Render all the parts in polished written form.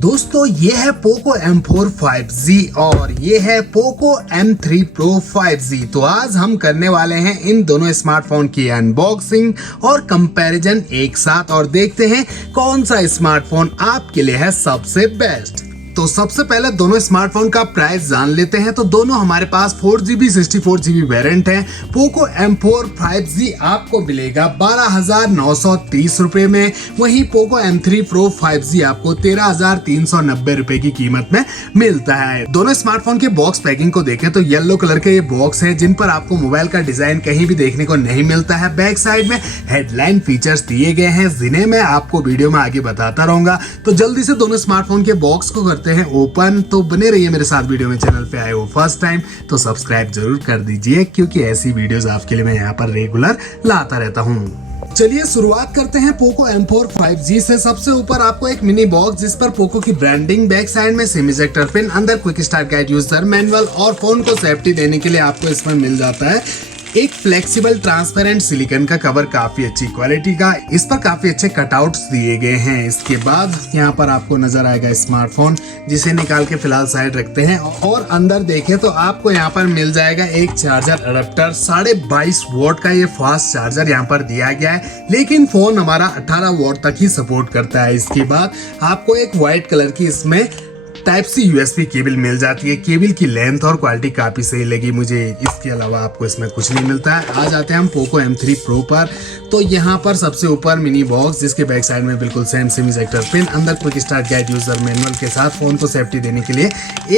दोस्तों ये है पोको M4 5G और ये है पोको M3 Pro 5G। तो आज हम करने वाले हैं इन दोनों स्मार्टफोन की अनबॉक्सिंग और कंपैरिजन एक साथ और देखते हैं कौन सा स्मार्टफोन आपके लिए है सबसे बेस्ट। तो सबसे पहले दोनों स्मार्टफोन का प्राइस जान लेते हैं। तो दोनों हमारे पास 4GB 64GB वेरिएंट है। पोको M4 5G आपको मिलेगा 12,930 रुपए में, वहीं पोको M3 Pro 5G आपको 13,390 रुपए की कीमत में मिलता है। दोनों स्मार्टफोन के बॉक्स पैकिंग को देखें तो येलो कलर के ये बॉक्स है जिन पर आपको मोबाइल का डिजाइन कहीं भी देखने को नहीं मिलता है। बैक साइड में हेडलाइन फीचर्स दिए गए हैं जिन्हें मैं आपको वीडियो में आगे बताता रहूंगा। तो जल्दी से दोनों स्मार्टफोन के बॉक्स को करते हैं ओपन। तो बने रहिए मेरे साथ वीडियो में। चैनल पे आए हो फर्स्ट टाइम तो सब्सक्राइब जरूर कर दीजिए क्योंकि ऐसी वीडियोस आपके लिए मैं यहाँ पर रेगुलर लाता रहता हूँ। चलिए शुरुआत करते हैं पोको M4 5G से। सबसे ऊपर आपको एक मिनी बॉक्स जिस पर पोको की ब्रांडिंग, बैक साइड में सिम इजेक्टर पिन, अंदर quick start guide, user manual और फोन को सेफ्टी देने के लिए आपको इसमें मिल जाता है एक फ्लेक्सिबल ट्रांसपेरेंट सिलिकॉन का कवर, काफी अच्छी क्वालिटी का। इस पर काफी अच्छे कटआउट्स दिए गए हैं। इसके बाद यहाँ पर आपको नजर आएगा स्मार्टफोन जिसे निकाल के फिलहाल साइड रखते हैं और अंदर देखें तो आपको यहाँ पर मिल जाएगा एक चार्जर अडेप्टर। 22.5 वॉट का ये फास्ट चार्जर यहाँ पर दिया गया है, लेकिन फोन हमारा 18 वॉट तक ही सपोर्ट करता है। इसके बाद आपको एक व्हाइट कलर की इसमें टाइप सी USB केबल मिल जाती है। केबल की लेंथ और क्वालिटी काफी सही लगी मुझे। इसके अलावा आपको इसमें कुछ नहीं मिलता है। आ जाते हैं हम पोको M3 Pro पर। तो यहाँ पर सबसे ऊपर मिनी बॉक्स जिसके बैक साइड में बिल्कुल सेम सिम इजेक्टर पिन, अंदर quick start guide, user manual के साथ फोन को सेफ्टी देने के लिए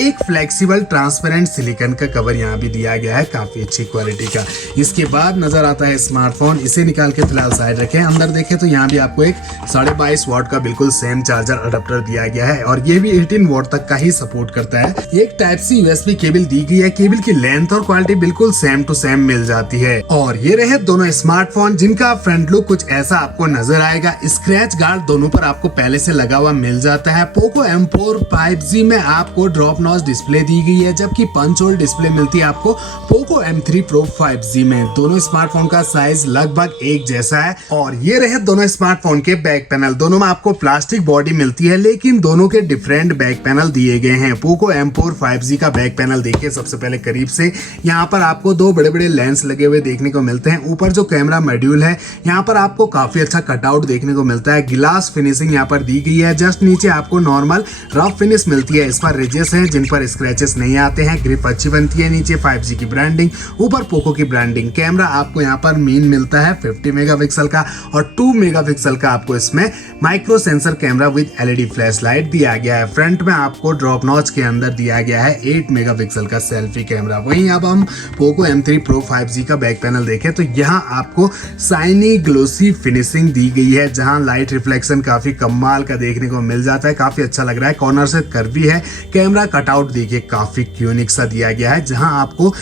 एक फ्लेक्सिबल ट्रांसपेरेंट सिलिकॉन का कवर यहाँ भी दिया गया है, काफी अच्छी क्वालिटी का। इसके बाद नजर आता है स्मार्टफोन। इसे निकाल के फिलहाल साइड रखें। अंदर देखें तो यहाँ भी आपको एक 22.5 वॉट का बिल्कुल सेम चार्जर अडेप्टर दिया गया है और ये भी 18 वॉट तक का ही सपोर्ट करता है। एक टाइप सी USB केबल दी गई है। केबल की लेंथ और क्वालिटी बिल्कुल सेम टू सेम मिल जाती है। और ये रहे दोनों स्मार्टफोन जिनका फ्रंट लुक कुछ ऐसा आपको नजर आएगा। स्क्रैच गार्ड दोनों पर आपको पहले से लगा हुआ मिल जाता है। पोको M4 5G में आपको ड्रॉप नॉच डिस्प्ले दी गई है, जबकि पंच होल डिस्प्ले मिलती है आपको पोको M3 Pro 5G में। दोनों स्मार्टफोन का साइज लगभग एक जैसा है। और ये रहे दोनों स्मार्टफोन के बैक पैनल। दोनों में आपको प्लास्टिक बॉडी मिलती है, लेकिन दोनों के डिफरेंट बैक पैनल दिए गए हैं। पोको M4 5G का बैक पैनल देखिए सबसे पहले करीब से। यहाँ पर आपको दो बड़े बड़े लेंस लगे हुए देखने को मिलते हैं। ऊपर जो कैमरा मॉड्यूल है यहाँ पर आपको काफी अच्छा कटआउट देखने को मिलता है। गिलास फिनिशिंग यहाँ पर दी गई है। जस्ट नीचे आपको नॉर्मल रफ फिनिश मिलती है। इस पर रिजेस हैं जिन पर स्क्रैचेस नहीं आते हैं। ग्रिप अच्छी बनती है। नीचे 5G की ब्रांडिंग, ऊपर पोको की ब्रांडिंग। कैमरा आपको यहाँ पर मेन मिलता है 50 मेगापिक्सल का और 2 मेगापिक्सल का आपको इसमें micro sensor camera with LED flash light दिया गया है। फ्रंट में आपको ड्रॉप नॉच के अंदर दिया गया है 8 मेगापिक्सल का सेल्फी कैमरा। वहीं अब हम पोको M3 Pro 5G का बैक पैनल देखें तो यहाँ आपको शाइनी ग्लोसी फिनिशिंग दी गई है, जहां लाइट रिफ्लेक्शन काफी कमाल का देखने को मिल जाता है। काफी अच्छा लग रहा है। कॉर्नर से कर्वी है। कैमरा कटआउट देखिए काफी यूनिक सा दिया गया है, जहां आपको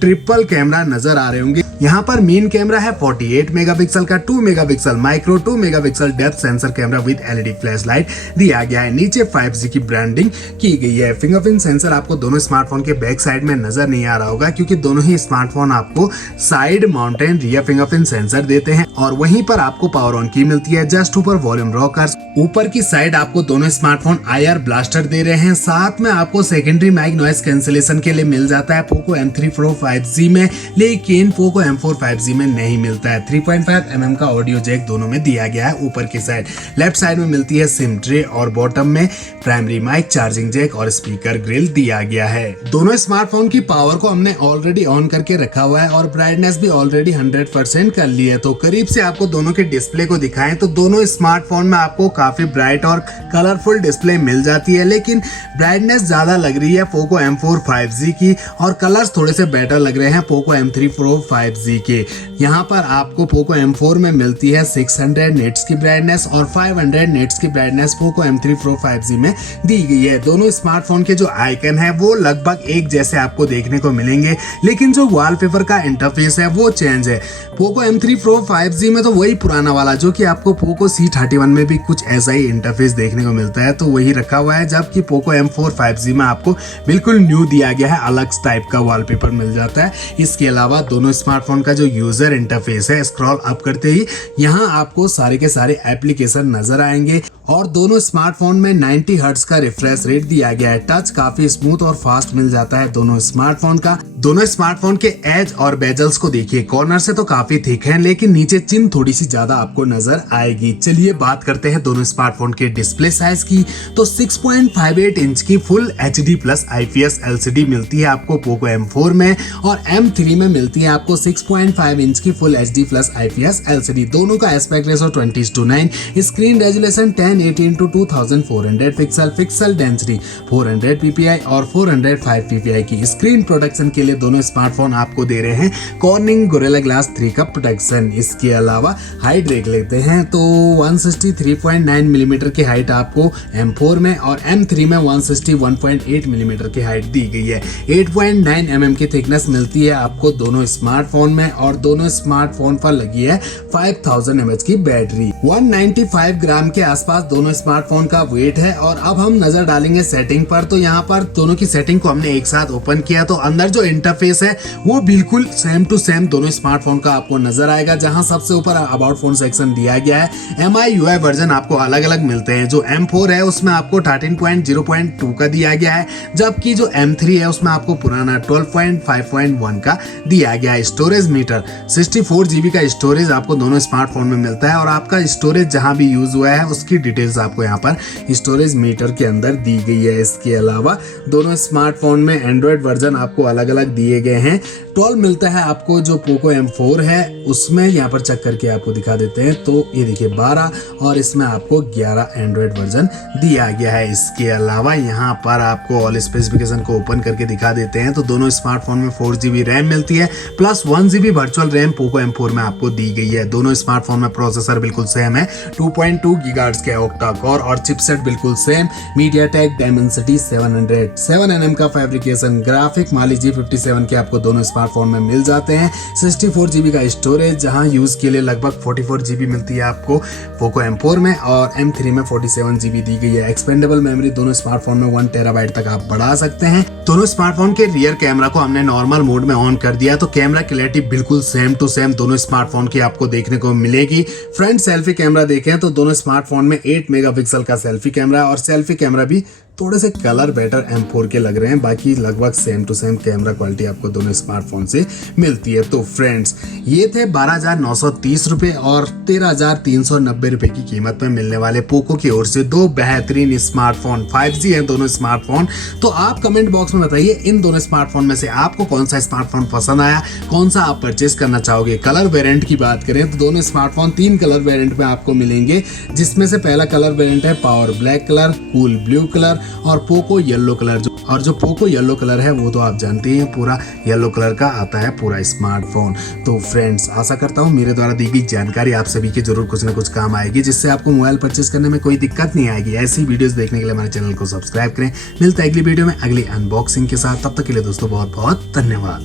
ट्रिपल कैमरा नजर आ रहे होंगे। यहाँ पर मेन कैमरा है 48 मेगापिक्सल का, 2 megapixel micro, 2 megapixel depth sensor camera with LED flash light दिया गया है। नीचे 5G की ब्रांडिंग की गई है। फिंगरप्रिंट सेंसर आपको दोनों स्मार्टफोन के बैक साइड में नजर नहीं आ रहा होगा क्योंकि दोनों ही स्मार्टफोन आपको side mountain rear fingerprint sensor देते हैं और वहीं पर आपको पावर ऑन की मिलती है। जस्ट ऊपर वॉल्यूम रॉकर्स, ऊपर की साइड आपको दोनों स्मार्टफोन IR ब्लास्टर दे रहे हैं। साथ में आपको सेकेंडरी माइक नॉइस कैंसिलेशन के लिए मिल जाता है पोको M3 Pro 5G में, लेकिन पोको M4 5G में नहीं मिलता है। 3.5mm का ऑडियो जैक दोनों में दिया गया है। ऊपर की साइड लेफ्ट साइड में मिलती है सिम ट्रे और बॉटम में प्राइमरी माइक, चार्जिंग जैक और स्पीकर ग्रिल दिया गया है। दोनों स्मार्टफोन की पावर को हमने ऑलरेडी ऑन करके रखा हुआ है और ब्राइटनेस भी ऑलरेडी 100% कर ली है। तो करीब से आपको दोनों के डिस्प्ले को दिखाएं तो दोनों स्मार्टफोन में आपको काफी ब्राइट और कलरफुल डिस्प्ले मिल जाती है, लेकिन ब्राइटनेस ज्यादा लग रही है पोको M4 5G की और कलर्स थोड़े से बेटर लग रहे हैं पोको M3 Pro 5G के। यहाँ पर आपको पोको M4 में मिलती है 600 निट्स की ब्राइटनेस और 500 निट्स की brightness Poco M3 Pro 5G में दी गई है। दोनों स्मार्टफोन के जो आइकन है वो लगभग एक जैसे आपको देखने को मिलेंगे, लेकिन जो वॉलपेपर का इंटरफेस है वो चेंज है। पोको M3 Pro 5G में तो वही पुराना वाला जो कि आपको पोको C31 में भी कुछ ऐसा ही इंटरफेस देखने को मिलता है, तो वही रखा हुआ है। जबकि पोको M4 5G में आपको बिल्कुल न्यू दिया गया है, अलग टाइप का वॉलपेपर मिल जाता है। इसके अलावा दोनों स्मार्टफोन का जो यूजर इंटरफेस है, स्क्रॉल अप करते ही यहाँ आपको सारे के सारे एप्लीकेशन नजर आएंगे और दोनों स्मार्टफोन में 90 हर्ट्ज का रिफ्रेश रेट दिया गया है। टच काफी स्मूथ और फास्ट मिल जाता है दोनों स्मार्टफोन का। दोनों स्मार्टफोन के एज और बेजल्स को देखिए, कॉर्नर से तो काफी थिक है लेकिन नीचे चिन थोड़ी सी ज्यादा आपको नजर आएगी। चलिए बात करते हैं दोनों स्मार्टफोन के डिस्प्ले साइज की। तो 6.58 इंच की full HD plus IPS LCD मिलती है आपको पोको M4 में, और M3 में मिलती है आपको 6.5 इंच की full HD plus IPS LCD। दोनों का aspect ratio 20:9, screen resolution 1080x2400 pixel density 400 ppi और 405 ppi की स्क्रीन प्रोटेक्शन के लिए दोनों स्मार्टफोन आपको दे रहे हैं कॉर्निंग गोरिल्ला ग्लास 3 का प्रोटेक्शन। इसके अलावा हाइट देख लेते हैं तो 163.9 मिलीमीटर की हाइट आपको M4 में और M3 में 161.8 मिलीमीटर की हाइट दी गई है। 8.9 mm की थिकनेस मिलती है आपको दोनों स्मार्टफोन में, और दोनों स्मार्टफोन पर लगी है 5000 mAh की बैटरी। 195 ग्राम के आसपास दोनों स्मार्टफोन का वेट है। और अब हम नजर डालेंगे सेटिंग पर। तो यहाँ पर दोनों की सेटिंग को हमने एक साथ ओपन किया तो अंदर जो इंटरफेस है वो बिल्कुल सेम टू सेम दोनों स्मार्टफोन का आपको नजर आएगा। जहां सबसे ऊपर अबाउट फोन सेक्शन दिया गया है। MIUI वर्जन आपको अलग अलग मिलते हैं। जो M4 है उसमें आपको 13.0.2 का दिया गया है, जबकि जो M3 है उसमें आपको पुराना 12.5.1 का दिया गया है। स्टोरेज मीटर 64 GB का स्टोरेज आपको दोनों स्मार्टफोन में मिलता है, और आपका स्टोरेज जहां भी यूज हुआ है उसकी डिटेल्स आपको यहाँ पर स्टोरेज मीटर के अंदर दी गई है। इसके अलावा दोनों स्मार्टफोन में एंड्रॉइड वर्जन आपको अलग अलग दिए गए हैं। 12 मिलता है आपको जो पोको M4 है उसमें, यहाँ पर चेक करके आपको दिखा देते हैं तो ये देखिए 12, और इसमें आपको 11 एंड्रॉइड वर्जन दिया गया है। इसके अलावा यहाँ पर आपको ऑल स्पेसिफिकेशन को ओपन करके दिखा देते हैं तो दोनों स्मार्टफोन में 4 GB रैम मिलती है plus 1 GB virtual RAM Poco M4 में आपको दी गई है। दोनों स्मार्टफोन में प्रोसेसर बिल्कुल सेम है, 2.2 GHz के ऑक्टा कोर, और चिपसेट बिल्कुल सेम MediaTek Dimensity 700 7nm का फैब्रिकेशन। ग्राफिक Mali G57 के आपको दोनों स्मार्टफोन में मिल जाते हैं। 64 GB का स्टोरेज, जहां यूज के लिए लगभग 44 GB मिलती है आपको पोको M4 में, और M3 में 47 GB दी गई है। एक्सपेंडेबल मेमोरी दोनों स्मार्टफोन में 1 TB तक आप बढ़ा सकते हैं। दोनों स्मार्टफोन के रियर कैमरा को हमने नॉर्मल मोड में ऑन कर दिया तो कैमरा क्लैरिटी बिल्कुल सेम टू सेम दोनों स्मार्टफोन की आपको देखने को मिलेगी। फ्रंट सेल्फी कैमरा देखें तो दोनों स्मार्टफोन में 8 मेगापिक्सल का सेल्फी कैमरा, और सेल्फी कैमरा भी थोड़े से कलर बेटर M4 के लग रहे हैं। बाकी लगभग same to same camera quality आपको दोनों स्मार्टफोन से मिलती है। तो फ्रेंड्स, ये थे 12,930 रुपए और 13,390 रुपए की कीमत में मिलने वाले पोको की ओर से दो बेहतरीन स्मार्टफोन। 5G है दोनों स्मार्टफोन। तो आप कमेंट बॉक्स में बताइए इन दोनों स्मार्टफोन में से आपको कौन सा स्मार्टफोन पसंद आया, कौन सा आप परचेस करना चाहोगे। कलर वेरिएंट की बात करें तो दोनों स्मार्टफोन 3 कलर वेरिएंट में आपको मिलेंगे, जिसमें से पहला कलर वेरिएंट है power black colour, cool blue colour और पोको येलो कलर। जो पोको येलो कलर है वो तो आप जानते हैं पूरा येलो कलर का आता है पूरा स्मार्टफोन। तो फ्रेंड्स, आशा करता हूँ मेरे द्वारा दी गई जानकारी आप सभी के जरूर कुछ ना कुछ काम आएगी, जिससे आपको मोबाइल परचेस करने में कोई दिक्कत नहीं आएगी। ऐसी वीडियोस देखने के लिए हमारे चैनल को सब्सक्राइब करें। मिलता है अगली वीडियो में अगली अनबॉक्सिंग के साथ। तब तक के लिए दोस्तों बहुत बहुत धन्यवाद।